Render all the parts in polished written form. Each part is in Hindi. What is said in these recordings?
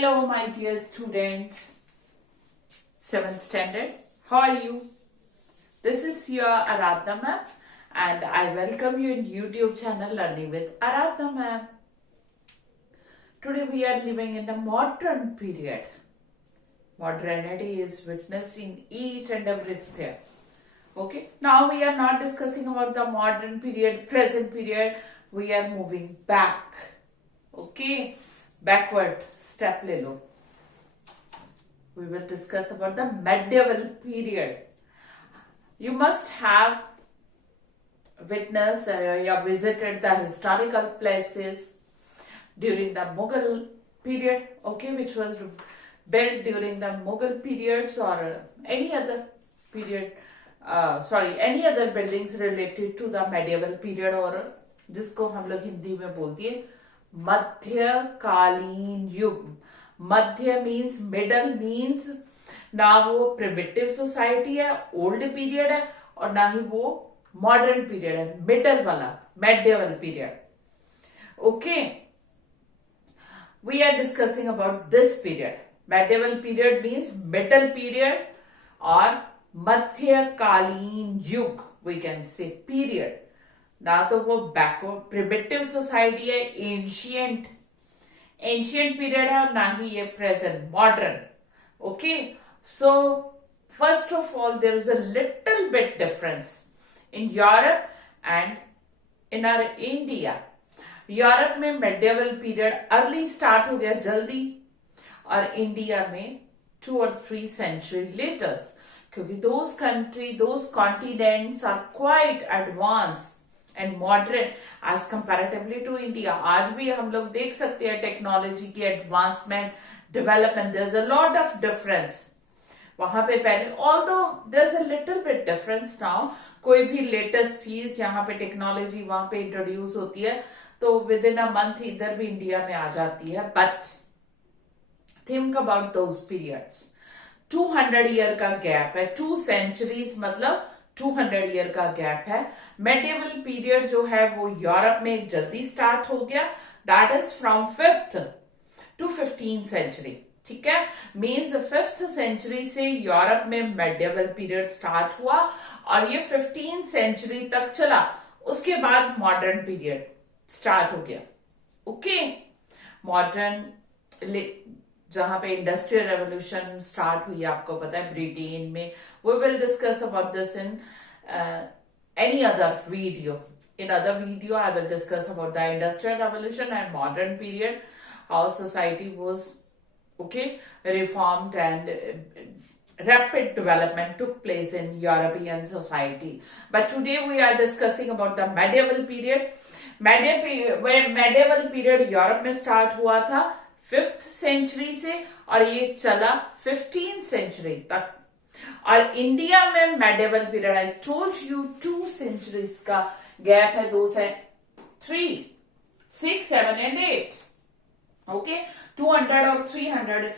Hello, my dear students, 7th standard. How are you? This is your Aradhna ma'am, and I welcome you in YouTube channel Learning with Aradhna ma'am. Today we are living in the modern period. Modernity is witnessed in each and every sphere. Okay. Now we are not discussing about the modern period, present period. We are moving back. Okay. Backward step ले लो. We will discuss about the medieval period. You must have witnessed or visited the historical places during the Mughal period, okay, which was built during the Mughal periods or any other period, any other buildings related to the medieval period और जिसको हम लोग हिंदी में बोलती है मध्यकालीन युग. मध्य मीन्स मिडल, मीन्स ना वो प्रिमिटिव सोसाइटी है, ओल्ड पीरियड है, और ना ही वो मॉडर्न पीरियड है, मिडल वाला medieval period. Okay, we are discussing about this period. Medieval period means middle period और मध्यकालीन युग वी कैन से पीरियड. ना तो वो बैकवर्ड प्रिमिटिव सोसाइटी है, एंशियंट पीरियड है, और ना ही ये present modern. Okay, so first of all there is a little bit difference in Europe and in our India. Europe में मेडिएवल पीरियड अर्ली स्टार्ट हो गया जल्दी, और इंडिया में 2 or 3 century later, क्योंकि those country, those continents are quite advanced and modern as comparatively to India. आज भी हम लोग देख सकते हैं टेक्नोलॉजी की advancement, development. There is a lot of difference. वहां पे पहले although there is a little bit difference now. कोई भी लेटेस्ट चीज यहाँ पे टेक्नोलॉजी वहां पे इंट्रोड्यूस होती है तो विद इन अ मंथ इधर भी इंडिया में आ जाती है. But think about those periods. 200 year का गैप है. 2 centuries मतलब 200 ईयर का गैप है. मेडिएवल पीरियड जो है वो यूरोप में जल्दी स्टार्ट हो गया. That is from 5th to 15th century. ठीक है, मीन्स 5th century से यूरोप में मेडिएवल पीरियड स्टार्ट हुआ और ये 15th century तक चला. उसके बाद मॉडर्न पीरियड स्टार्ट हो गया. ओके, मॉडर्न जहां पे इंडस्ट्रियल रेवोल्यूशन स्टार्ट हुई, आपको पता है ब्रिटेन में. We will discuss about this in any other video. In other video I will discuss about the industrial revolution and modern period, how society was reformed and rapid development took place in European society. But today we are discussing about the medieval period. Medieval period Europe में स्टार्ट हुआ था 5th century से और ये चला 15th century तक. और इंडिया में medieval period I told you 2 centuries का गैप है. 2 से 3, 6, 7 and 8. ओके, 200 और 300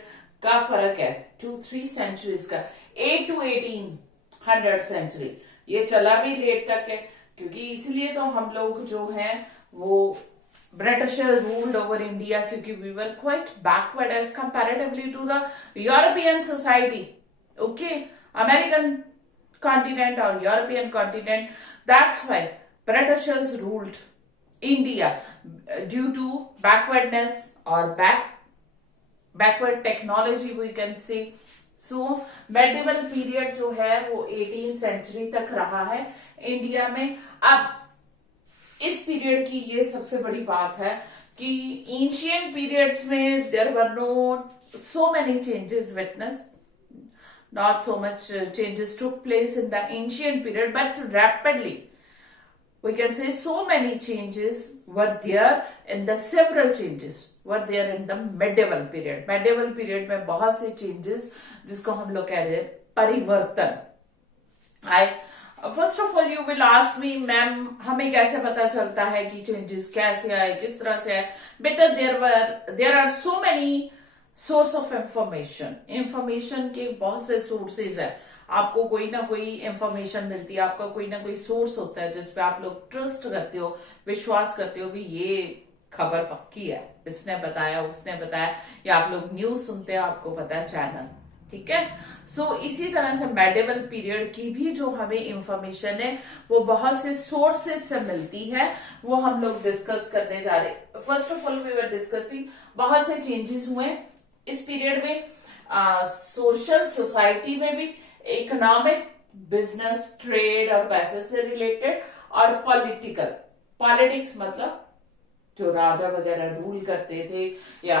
का फर्क है. 2-3 centuries का. 8 to 1800 century ये चला भी लेट तक है, क्योंकि इसलिए तो हम लोग जो हैं वो British ruled over India क्योंकि we were quite backward as comparatively to the European society. Okay, American continent or European continent. That's why Britishers ruled India due to backwardness or backward technology we can say. So medieval period जो है वो 18th century तक रहा है इंडिया में. अब इस पीरियड की ये सबसे बड़ी बात है कि एंशिएंट पीरियड्स में there were no so many changes witness. Not so much changes took place in the ancient period, but rapidly we can say so many changes were there in the several changes were there in the medieval period. Medieval period में बहुत से changes जिसको हम लोग कह रहे हैं परिवर्तन. First of all you will ask me, ma'am हमें कैसे पता चलता है कि चेंजेस कैसे आए, किस तरह से आए? बेटा there are so many source of information के बहुत से सोर्सेज है. आपको कोई ना कोई इंफॉर्मेशन मिलती है, आपका कोई ना कोई सोर्स होता है जिसपे आप लोग ट्रस्ट करते हो, विश्वास करते हो कि ये खबर पक्की है, इसने बताया उसने बताया, या आप लोग न्यूज सुनते हैं आपको पता है चैनल, ठीक है। सो इसी तरह से मेडिवल पीरियड की भी जो हमें इंफॉर्मेशन है वो बहुत से सोर्सेस से मिलती है, वो हम लोग डिस्कस करने जा रहे हैं। First of all we were discussing बहुत से चेंजेस हुए इस पीरियड में, सोशल सोसाइटी में भी, इकोनॉमिक, बिजनेस, ट्रेड और पैसे से रिलेटेड, और पॉलिटिकल, पॉलिटिक्स मतलब जो राजा वगैरह रूल करते थे या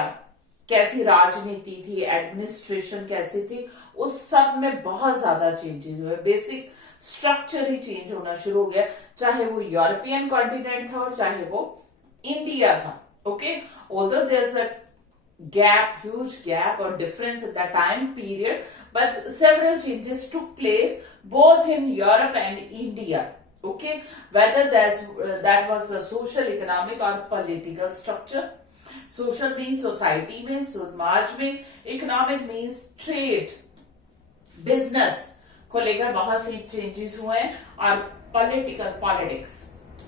कैसी राजनीति थी, एडमिनिस्ट्रेशन कैसी थी, उस सब में बहुत ज्यादा चेंजेस हुए। बेसिक स्ट्रक्चर ही चेंज होना शुरू हो गया, चाहे वो यूरोपियन कॉन्टिनेंट था और चाहे वो इंडिया था। Okay, although there is a gap, huge gap or difference at the time period, but several changes took place both in Europe and India. Okay, whether that was the social, economic or political structure. Social means society में, समाज में, economic means trade, business को लेकर बहुत सी चेंजेस हुए हैं, और पॉलिटिकल, पॉलिटिक्स,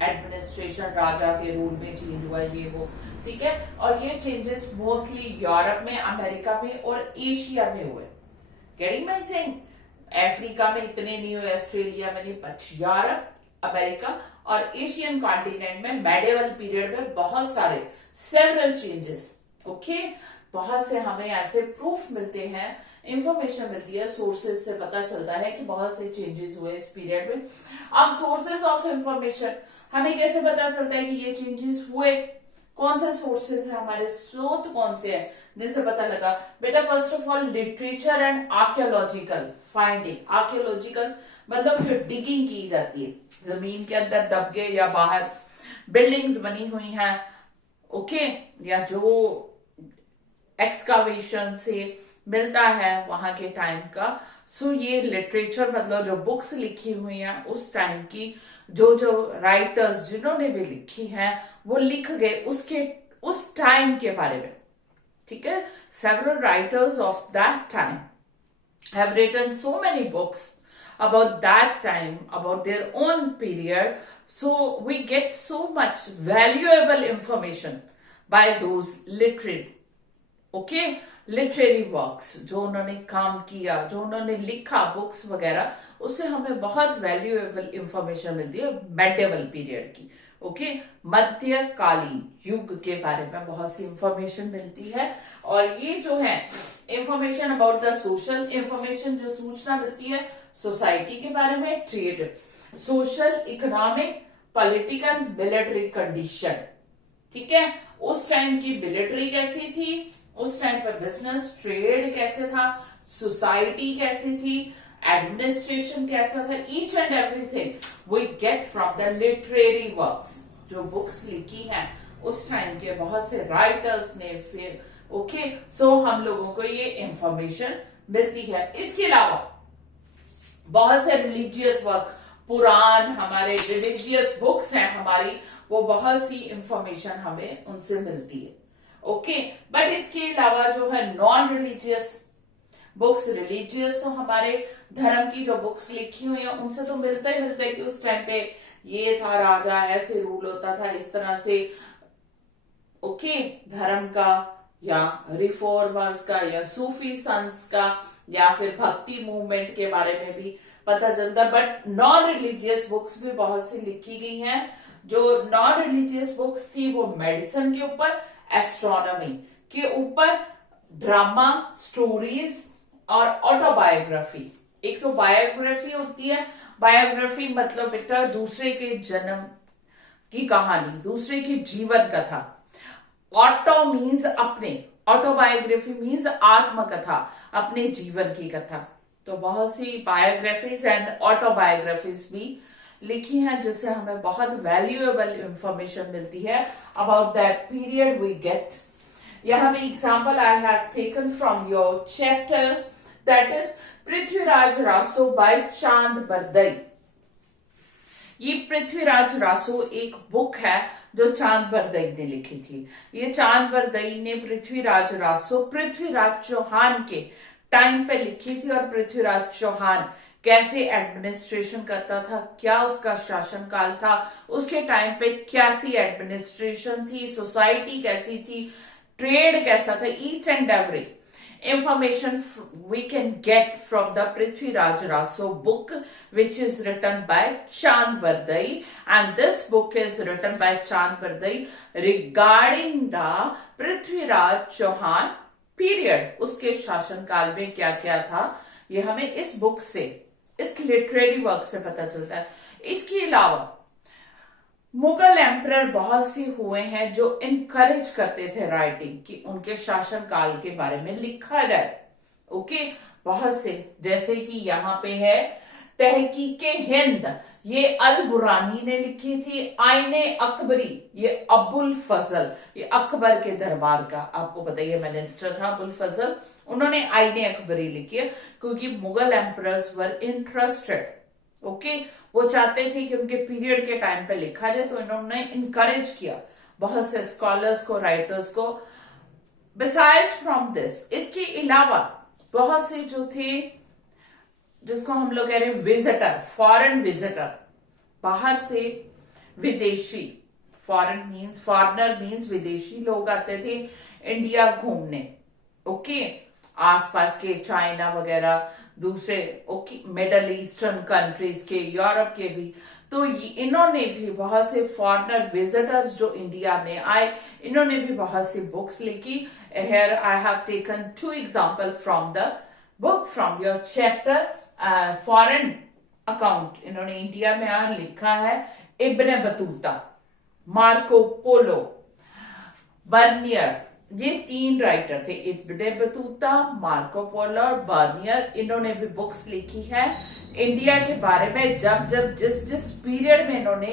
एडमिनिस्ट्रेशन, राजा के रूल में चेंज हुआ ये वो, ठीक है। और ये चेंजेस मोस्टली यूरोप में, अमेरिका में और एशिया में हुए। Getting my thing? अफ्रीका में इतने नहीं हुए, ऑस्ट्रेलिया में नहीं, बट यूरोप, अमेरिका और एशियन कॉन्टिनेंट में मेडिवल पीरियड में बहुत सारे सेवरल चेंजेस। ओके, बहुत से हमें ऐसे प्रूफ मिलते हैं, इंफॉर्मेशन मिलती है, सोर्सेज से पता चलता है कि बहुत से चेंजेस हुए इस पीरियड में। अब सोर्सेज ऑफ इंफॉर्मेशन हमें कैसे पता चलता है कि ये चेंजेस हुए? कौन से सोर्सेज है हमारे, स्रोत कौन से हैं जिससे पता लगा? बेटा first of all literature and archaeological finding. Archaeological मतलब जो डिगिंग की जाती है, जमीन के अंदर दबके या बाहर बिल्डिंग्स बनी हुई हैं, ओके, या जो एक्सकावेशन से मिलता है वहां के टाइम का। सो ये लिटरेचर मतलब जो बुक्स लिखी हुई हैं उस टाइम की, जो जो राइटर्स जिन्होंने भी लिखी हैं वो लिख गए उसके उस टाइम के बारे में, ठीक है। Several writers of that time have written so many books about that time, about their own period, so we get so much valuable information by those literary works, जो उन्होंने काम किया, जो उन्होंने लिखा, बुक्स वगैरह, उससे हमें बहुत वैल्यूएबल इंफॉर्मेशन मिलती है मेडिवल पीरियड की। ओके, मध्यकालीन युग के बारे में बहुत सी इंफॉर्मेशन मिलती है, और ये जो है information about the social information, जो सूचना मिलती है सोसाइटी के बारे में, trade, social, economic, political, military condition, ठीक है। उस टाइम की मिलिट्री कैसी थी, उस टाइम पर बिजनेस, ट्रेड कैसे था, सोसाइटी कैसी थी, एडमिनिस्ट्रेशन कैसा था, each and everything we get from the literary works, जो बुक्स लिखी हैं उस टाइम के बहुत से राइटर्स ने। फिर ओके, सो हम लोगों को ये इंफॉर्मेशन मिलती है। इसके अलावा बहुत से रिलीजियस वर्क, पुराण, हमारे रिलीजियस बुक्स हैं हमारी, वो बहुत सी इंफॉर्मेशन हमें उनसे मिलती है। ओके, बट इसके अलावा जो है नॉन रिलीजियस बुक्स, रिलीजियस तो हमारे धर्म की जो बुक्स लिखी हुई है उनसे तो मिलता ही मिलता है कि उस टाइम पे ये था, राजा ऐसे रूल होता था, इस तरह से। ओके, धर्म का या रिफॉर्मर्स का या सूफी संस का या फिर भक्ति मूवमेंट के बारे में भी पता चलता। बट नॉन रिलीजियस बुक्स भी बहुत सी लिखी गई हैं। जो नॉन रिलीजियस बुक्स थी वो मेडिसिन के ऊपर, एस्ट्रोनॉमी के ऊपर, ड्रामा, स्टोरीज और ऑटोबायोग्राफी। एक तो बायोग्राफी होती है, बायोग्राफी मतलब बेटा दूसरे के जन्म की कहानी, दूसरे की जीवन कथा। ऑटो मीन्स अपने, ऑटोबायोग्राफी मीन्स आत्मकथा, अपने जीवन की कथा। तो बहुत सी बायोग्राफीज एंड ऑटोबायोग्राफीज भी लिखी हैं जिससे हमें बहुत वैल्यूएबल इंफॉर्मेशन मिलती है about that period we get. यहाँ पे example I have taken from your chapter, that is Prithviraj Raso by Chand Bardai. ये पृथ्वीराज रासो एक बुक है जो चांद बरदई ने लिखी थी। ये चांद बरदई ने पृथ्वीराज रासो पृथ्वीराज चौहान के टाइम पे लिखी थी, और पृथ्वीराज चौहान कैसे एडमिनिस्ट्रेशन करता था, क्या उसका शासनकाल था, उसके टाइम पे कैसी एडमिनिस्ट्रेशन थी, सोसाइटी कैसी थी, ट्रेड कैसा था, each and every information we can get from the Prithviraj Raso book, which is written by Chand Bardai, and this book is written by Chand Bardai regarding the Prithviraj Chauhan period. उसके शासन काल में क्या क्या था, ये हमें इस बुक से, इस लिटरेरी वर्क से पता चलता है। इसके अलावा मुगल एम्परर बहुत से हुए हैं जो इनकरेज करते थे राइटिंग कि उनके शासन काल के बारे में लिखा जाए। ओके, बहुत से, जैसे कि यहाँ पे है तहकीके हिंद, ये अल बुरानी ने लिखी थी। आईने अकबरी, ये अबुल फजल, ये अकबर के दरबार का, आपको पता है मिनिस्टर था अबुल फजल, उन्होंने आईने अकबरी लिखी है क्योंकि Mughal emperors were interested. Okay, वो चाहते थे कि उनके पीरियड के टाइम पे लिखा जाए, तो इन्होंने इनकरेज किया बहुत से स्कॉलर्स को, राइटर्स को। बिसाइड्स फ्रॉम दिस, इसके अलावा बहुत से जो थे, जिसको हम लोग कह रहे हैं विजिटर, फॉरेन विजिटर, बाहर से विदेशी, फॉरेनर मीन्स विदेशी लोग आते थे इंडिया घूमने। ओके, आसपास के चाइना वगैरह, दूसरे मिडल ईस्टर्न कंट्रीज के, यूरोप के भी, तो इन्होंने भी बहुत से फॉरेनर विजिटर्स जो इंडिया में आए, इन्होंने भी बहुत सी बुक्स लिखी। Here I have taken 2 example from the book, from your chapter foreign account. इन्होंने इंडिया में आ लिखा है Ibn Battuta, Marco Polo, Bernier, ये 3 राइटर थे, इब्ने बतूता, मार्को पोलो और बर्नियर। इन्होंने भी बुक्स लिखी है इंडिया के बारे में, जब जब जिस पीरियड में इन्होंने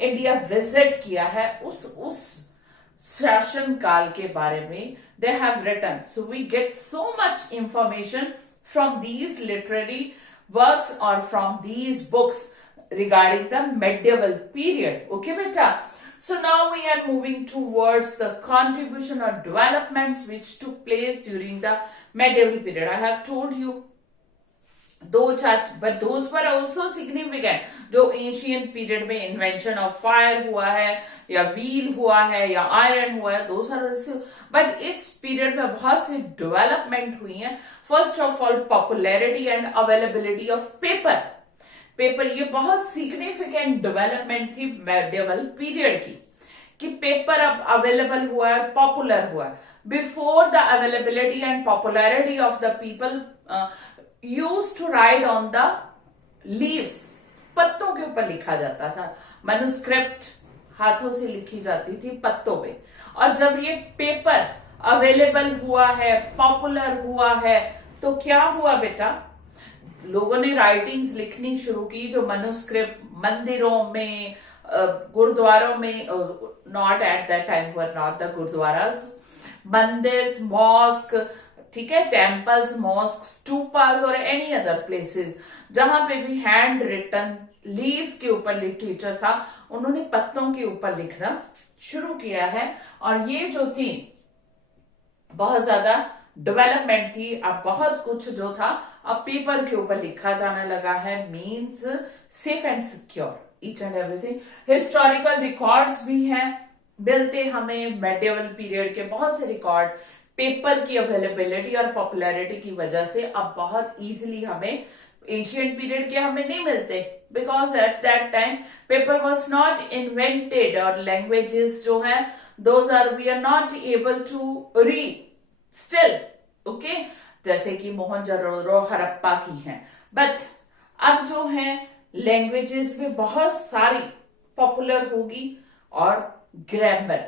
इंडिया विजिट किया है, उस शासन काल के बारे में they have written. So we get so much information from these literary works और from these books regarding the medieval period. Okay, beta? So now we are moving towards the contribution or developments which took place during the medieval period. I have told you but those were also significant. जो ancient period में invention of fire हुआ है, या wheel हुआ है, या iron हुआ है, those are also, but इस period में बहुत सी development हुई है। First of all, popularity and availability of paper, ये बहुत सिग्निफिकेंट डेवलपमेंट थी मेडिवल पीरियड की, कि पेपर अब अवेलेबल हुआ है, पॉपुलर हुआ है। Before the availability and popularity of the people used to write on the leaves, पत्तों के ऊपर लिखा जाता था, मैन्युस्क्रिप्ट हाथों से लिखी जाती थी पत्तों पे। और जब ये पेपर अवेलेबल हुआ है, पॉपुलर हुआ है, तो क्या हुआ बेटा, लोगों ने राइटिंग्स लिखनी शुरू की, जो मनुस्क्रिप्ट मंदिरों में, गुरुद्वारों में, not at that time were not the gurdwaras, मंदिर, मॉस्क, ठीक है, टेम्पल्स, मॉस्क, स्टूपास और एनी अदर प्लेसेस जहां पे भी हैंड रिटन लीव्स के ऊपर लिटरेचर था, उन्होंने पत्तों के ऊपर लिखना शुरू किया है। और ये जो थी बहुत ज्यादा डेवलपमेंट थी, अब बहुत कुछ जो था अब पेपर के ऊपर लिखा जाने लगा है, means safe and secure each and everything. Historical records भी हैं, मिलते हमें मेडिवल पीरियड के बहुत से रिकॉर्ड, पेपर की अवेलेबिलिटी और पॉपुलैरिटी की वजह से अब बहुत इजीली हमें एशियंट पीरियड के हमें नहीं मिलते, because at that time paper was not invented, और लैंग्वेजेस जो है those are we are not able to read still. Okay, जैसे कि मोहनजोदड़ो, हड़प्पा की हैं, बट अब जो है लैंग्वेजेस में बहुत सारी पॉपुलर होगी, और ग्रामर,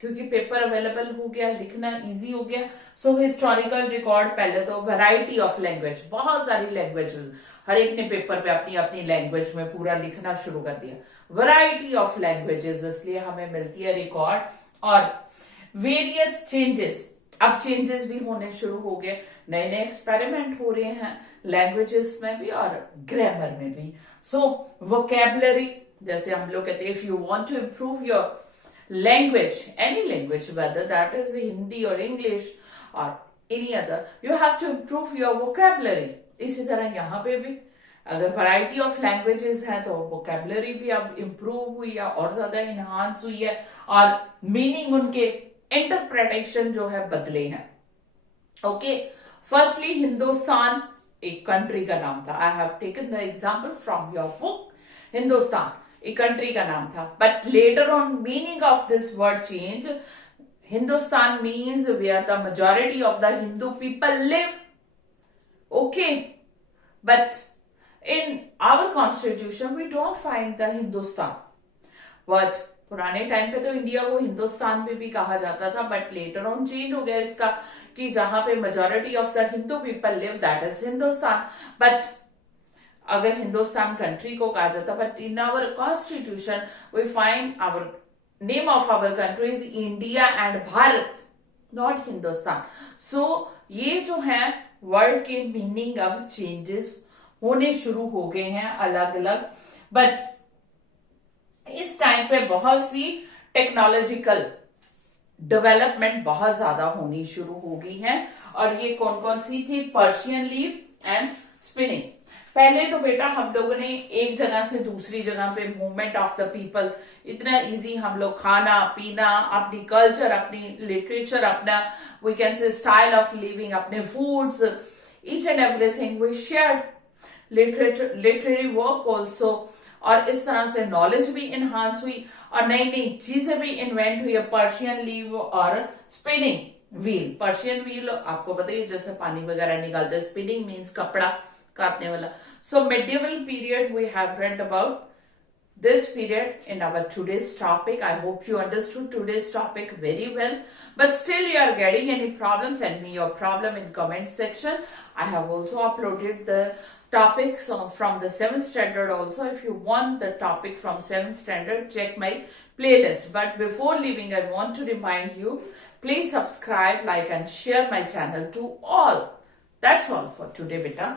क्योंकि पेपर अवेलेबल हो गया, लिखना इजी हो गया। सो हिस्टोरिकल रिकॉर्ड, पहले तो वैरायटी ऑफ लैंग्वेज, बहुत सारी लैंग्वेजेस, हर एक ने पेपर पे अपनी अपनी लैंग्वेज में पूरा लिखना शुरू कर दिया, वैरायटी ऑफ लैंग्वेजेस, इसलिए हमें मिलती है रिकॉर्ड। और वेरियस चेंजेस, अब चेंजेस भी होने शुरू हो गए, नए नए एक्सपेरिमेंट हो रहे हैं लैंग्वेजेस में भी और ग्रामर में भी। सो वोकैबुलरी, जैसे हम लोग कहते हैं, if you want to improve your language, any language, whether that is Hindi or English or any other, you have to improve your vocabulary. इसी तरह यहाँ पे भी अगर वैरायटी ऑफ लैंग्वेजेस है तो वोकेबलरी भी अब इम्प्रूव हुई है और ज्यादा इनहांस हुई है और मीनिंग उनके इंटरप्रिटेशन जो है बदले हैं। ओके, फर्स्टली हिंदुस्तान एक कंट्री का नाम था। I have taken the example from your book. Hindustan एक कंट्री का नाम था, but later on meaning of this word change. Hindustan means where the majority of the Hindu people live. Okay, but in our constitution we don't find the Hindustan, but पुराने टाइम पे तो इंडिया को हिंदुस्तान में भी कहा जाता था, बट लेटर ऑन चेंज हो गया इसका कि जहां पे majority of the Hindu people live that is Hindustan. But अगर हिंदुस्तान कंट्री को कहा जाता, but in our constitution we find our name of our country is India and Bharat, not Hindustan. So ये जो है वर्ड के मीनिंग अब चेंजेस होने शुरू हो गए हैं अलग अलग, बट इस टाइम पे बहुत सी टेक्नोलॉजिकल डेवलपमेंट बहुत ज्यादा होनी शुरू हो गई है। और ये कौन कौन सी थी? Persian leave and spinning. पहले तो बेटा हम लोगों ने एक जगह से दूसरी जगह पे मूवमेंट ऑफ द पीपल इतना इजी, हम लोग खाना पीना, अपनी कल्चर, अपनी लिटरेचर, अपना we can say style of living, अपने foods, each and everything we share, literary work also, और इस तरह से नॉलेज भी इनहांस हुई और नई नई चीजें भी इन्वेंट हुई है। पर्शियन लीव और स्पिनिंग व्हील। पर्शियन व्हील आपको बताइए जैसे पानी वगैरह निकालते हैं, स्पिनिंग मीन्स कपड़ा काटने वाला। सो medieval period we have read about this period in our today's topic. I hope you understood today's topic very well, but still you are getting any problem, send me your problem in comment section. I have also uploaded the topics from the 7th standard also. If you want the topic from 7th standard, check my playlist. But before leaving, I want to remind you, please subscribe, like and share my channel to all. That's all for today beta.